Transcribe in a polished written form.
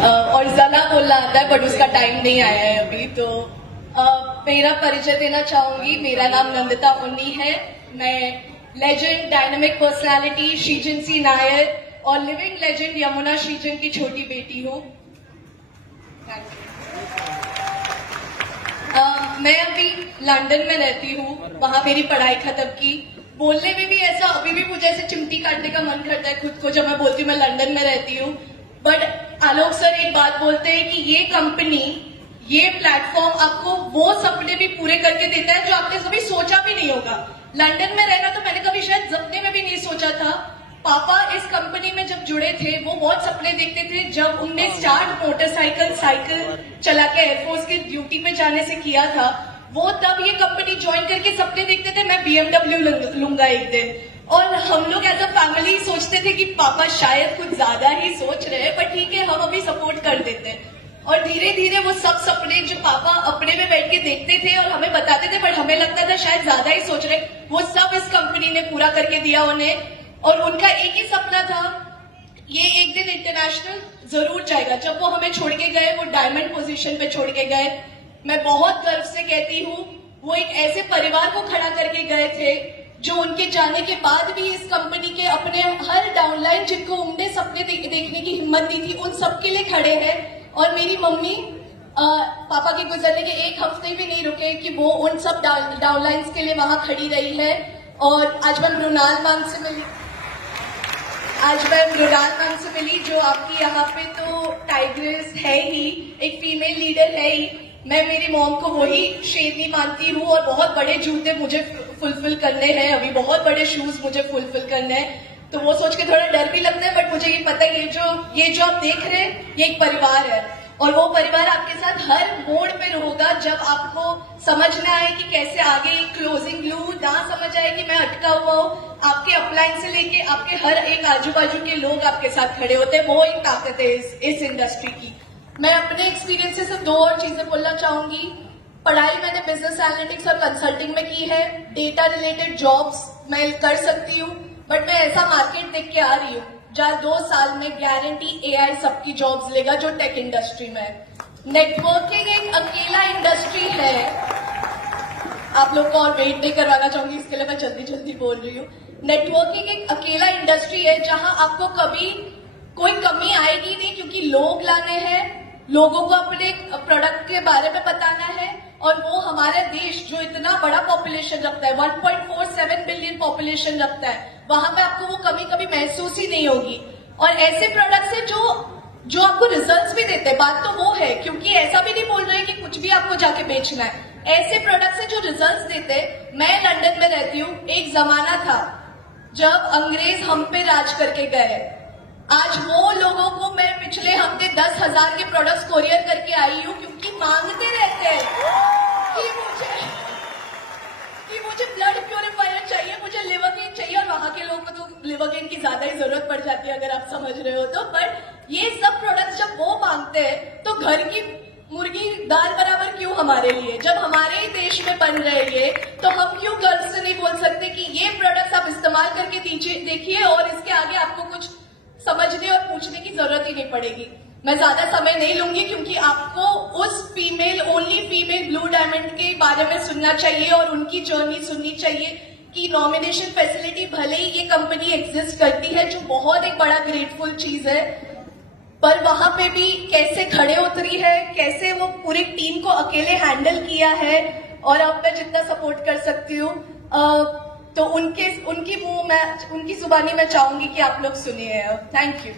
और जना बोलना आता है बट उसका टाइम नहीं आया है अभी। तो मेरा परिचय देना चाहूंगी। मेरा नाम नंदिता उन्नी है। मैं लेजेंड डायनामिक पर्सनालिटी श्रीजन सी नायर और लिविंग लेजेंड यमुना श्रीजन की छोटी बेटी हूँ। मैं अभी लंदन में रहती हूँ, वहां मेरी पढ़ाई खत्म की। बोलने में भी ऐसा अभी भी मुझे ऐसे चिमटी काटने का मन करता है खुद को जब मैं बोलती हूँ मैं लंदन में रहती हूँ। बट आलोक सर एक बात बोलते हैं कि ये कंपनी, ये प्लेटफॉर्म आपको वो सपने भी पूरे करके देता है जो आपने कभी सोचा भी नहीं होगा। लंदन में रहना तो मैंने कभी शायद सपने में भी नहीं सोचा था। पापा इस कंपनी में जब जुड़े थे वो बहुत सपने देखते थे। जब उनने स्टार्ट साइकिल चला के एयरफोर्स की ड्यूटी पे जाने से किया था, वो तब ये कंपनी ज्वाइन करके सपने देखते थे मैं BMW लूंगा एक दिन। और हम लोग एज अ फैमिली सोचते थे कि पापा शायद कुछ ज्यादा ही सोच रहे हैं, पर ठीक है हम अभी सपोर्ट कर देते हैं। और धीरे धीरे वो सब सपने जो पापा अपने में बैठ के देखते थे और हमें बताते थे, बट हमें लगता था शायद ज्यादा ही सोच रहे, वो सब इस कंपनी ने पूरा करके दिया उन्हें। और उनका एक ही सपना था, ये एक दिन इंटरनेशनल जरूर जाएगा। जब वो हमें छोड़ के गए, वो डायमंड पोजीशन पे छोड़ के गए, मैं बहुत गर्व से कहती हूँ वो एक ऐसे परिवार को खड़ा करके गए थे जो उनके जाने के बाद भी इस कंपनी के अपने हर डाउनलाइन जिनको उम्मीदें सपने देखने की हिम्मत दी थी उन सबके लिए खड़े हैं। और मेरी मम्मी पापा के गुजरने के एक हफ्ते भी नहीं रुके कि वो उन सब डाउनलाइंस के लिए वहां खड़ी रही है। और आज मैं मृणाल मैम से मिली जो आपकी यहाँ पे तो टाइग्रेस है ही, एक फीमेल लीडर है ही। मैं मेरी मॉम को वही शेरनी मानती हूँ और बहुत बड़े जूते मुझे फुलफिल करने हैं, अभी बहुत बड़े शूज मुझे फुलफिल करने हैं। तो वो सोच के थोड़ा डर भी लगता है, बट मुझे ये पता है ये जो आप देख रहे हैं ये एक परिवार है और वो परिवार आपके साथ हर मोड़ पे होगा। जब आपको समझ में आए कि कैसे आगे क्लोजिंग लूं, ना समझ आए कि मैं अटका हुआ हूँ, आपके अपलाइन से लेके आपके हर एक आजू बाजू के लोग आपके साथ खड़े होते हैं। वो एक ताकत है इस इंडस्ट्री की। मैं अपने एक्सपीरियंस से सिर्फ 2 और चीजें बोलना चाहूंगी। पढ़ाई मैंने बिजनेस एनालिटिक्स और कंसल्टिंग में की है। डेटा रिलेटेड जॉब्स मैं कर सकती हूँ, बट मैं ऐसा मार्केट देख के आ रही हूँ जहाँ 2 साल में गारंटी AI सबकी जॉब्स लेगा जो टेक इंडस्ट्री में है। नेटवर्किंग एक अकेला इंडस्ट्री है, आप लोग को और वेट नहीं करवाना चाहूंगी, इसके लिए मैं जल्दी जल्दी बोल रही हूँ। नेटवर्किंग एक अकेला इंडस्ट्री है जहां आपको कभी कोई कमी आएगी नहीं, क्योंकि लोग लाने हैं, लोगों को अपने प्रोडक्ट के बारे में बताना है। और वो हमारा देश जो इतना बड़ा पॉपुलेशन रखता है, 1.47 बिलियन पॉपुलेशन रखता है, वहां पे आपको वो कमी कभी महसूस ही नहीं होगी। और ऐसे प्रोडक्ट्स है जो आपको रिजल्ट्स भी देते हैं। बात तो वो है, क्योंकि ऐसा भी नहीं बोल रहे कि कुछ भी आपको जाके बेचना है। ऐसे प्रोडक्ट्स है जो रिजल्ट्स देते हैं। मैं लंदन में रहती हूँ, एक जमाना था जब अंग्रेज हम पे राज करके गए। आज वो लोगों को मैं पिछले हफ्ते 10,000 के प्रोडक्ट्स कोरियर करके आई हूँ, क्योंकि मांगते रहते हैं कि मुझे ब्लड प्यूरिफायर चाहिए, मुझे लिवर गेन चाहिए। और वहां के लोगों को तो लिवर गेन की ज्यादा ही जरूरत पड़ जाती है अगर आप समझ रहे हो तो। बट ये सब प्रोडक्ट्स जब वो मांगते हैं तो घर की मुर्गी दाल बराबर क्यों हमारे लिए, जब हमारे ही देश में बन रहे ये, तो हम क्यों गर्व से नहीं बोल सकते कि ये प्रोडक्ट्स आप इस्तेमाल करके देखिए और इसके आगे आपको कुछ समझने और पूछने की जरूरत ही नहीं पड़ेगी। मैं ज्यादा समय नहीं लूंगी क्योंकि आपको उस ओनली फीमेल ब्लू डायमंड के बारे में सुनना चाहिए और उनकी जर्नी सुननी चाहिए कि नॉमिनेशन फैसिलिटी भले ही ये कंपनी एग्जिस्ट करती है, जो बहुत एक बड़ा ग्रेटफुल चीज है, पर वहां पे भी कैसे खड़े उतरी है, कैसे वो पूरी टीम को अकेले हैंडल किया है। और अब मैं जितना सपोर्ट कर सकती हूँ तो उनकी जुबानी मैं चाहूंगी कि आप लोग सुनिए। Thank you.